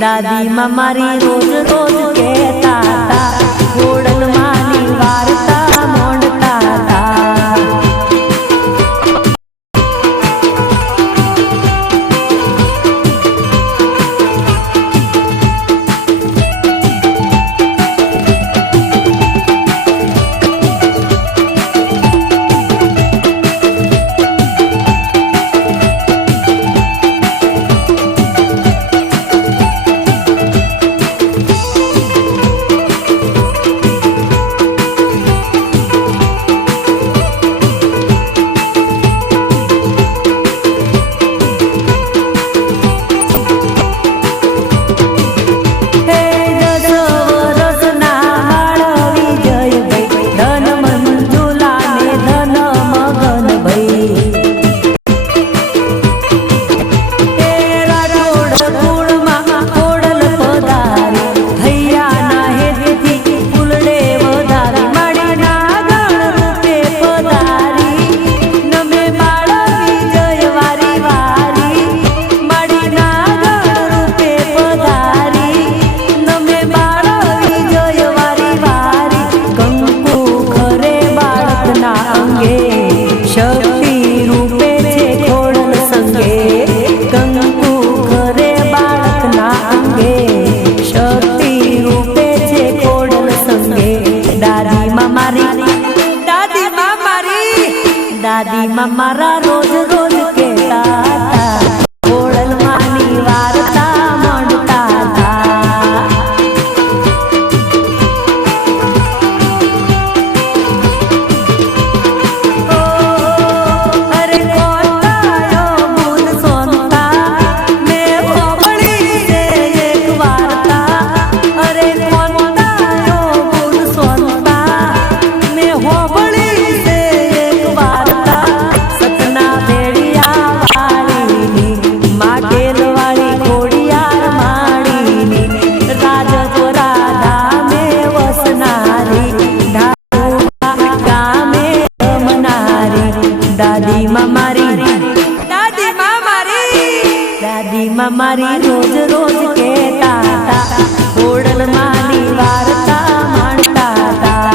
દાદી માં મારી રોજ રોજ કહેતા હતા, ઘોડલ માની વાર્તા મોંડતા હતા. દાદી માં મારા રોજ રોજ કહેતા હતા, ઘોડલ માની વાર્તા મોંડતા હતા. અરે કોતાયો મૂલ સોનતા મેં હોબળી છે એક વાર્તા. અરે કોતાયો મૂલ સોનતા મેં હોબળી છે એક વાર્તા. સતના ભેડિયા વાળીની માટેલ વાળી ઘોડિયાર માળીની રાજપુરા ધામે વસનારી ઢાળુવા ગામે રમનારી. દાદી માં મારી રોજ રોજ કહેતા હતા, ઘોડલ માની વાર્તા માણતા હતા.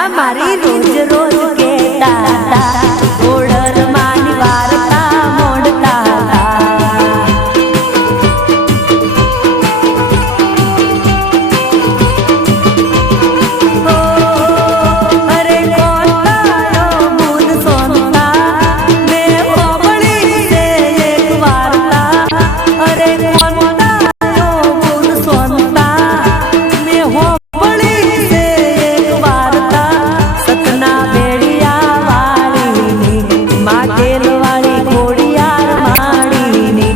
માં મારી રોજ રોજ કેતા હતા ઓડર માની વાર્તા મોડતા અરે કોતાયો મુન સોનતા મે ઓબળી છે એક વાર્તા અરે કોતાયો મુન સોનતા મે ઓબળી છે એક વાર્તા સતના બેડિયા વાળીની માટેલ વાળી ઘોડિયાર માળીની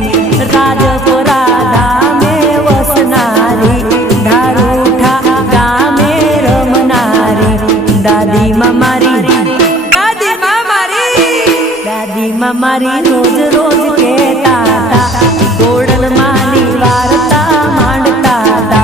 રાજપુરા ધામે વસનારી ધારુઠા ગામે રમનારી દાદી માં મારી રોજ રોજ કહેતા હતા ગોડલ માની વાર્તા માંડતા હતા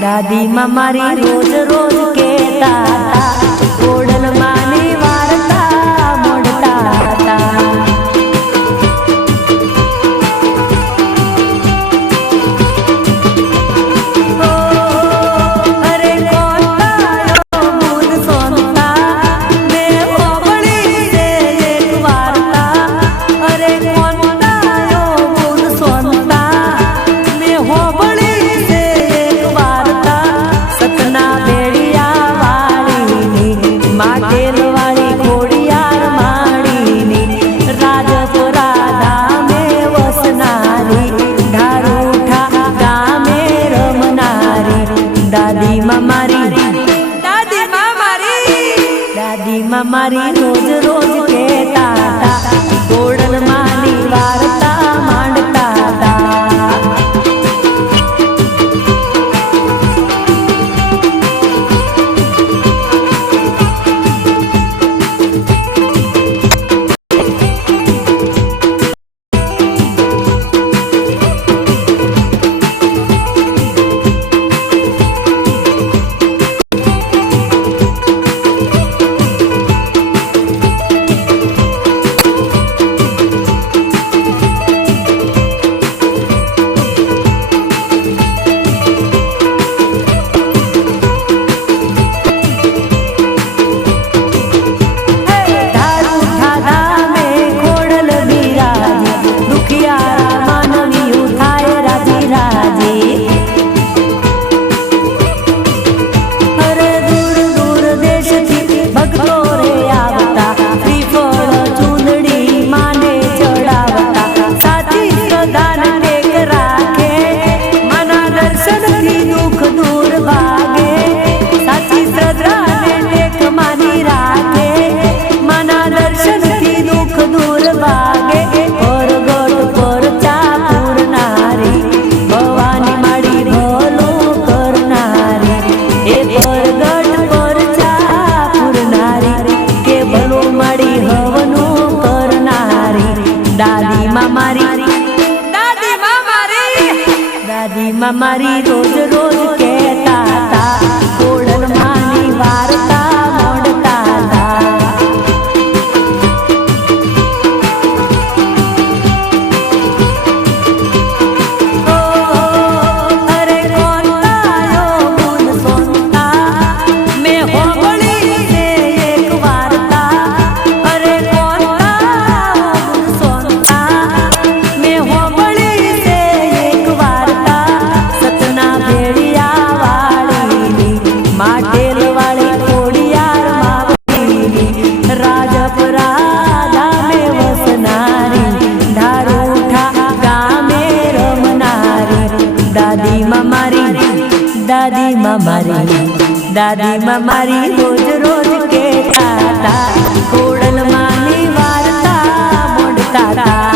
દાદી માં મારી રોજ રોજ કહેતા હતા ગોડલ માની વાર્તા મોડતા હતા અરે કોતાયો મુન સોનતા મે ઓબળી છે એક વાર્તા અરે કોતાયો મુન સોનતા મે ઓબળી છે એક વાર્તા સતના બેડિયા વાળીની માટેલ વાળી ઘોડિયાર માળીની રાજપુરા ધામે વસનારી ધારુઠા ગામે રમનારી દાદી માં મારી રોજ રોજ કહેતા હતા ગોડલ માની વાર્તા માંડતા હતા મારી દાદીમાં મારી રોજ રોજ કહેતા હતા, ખોડલમાંની વાર્તા મોડતા હતા.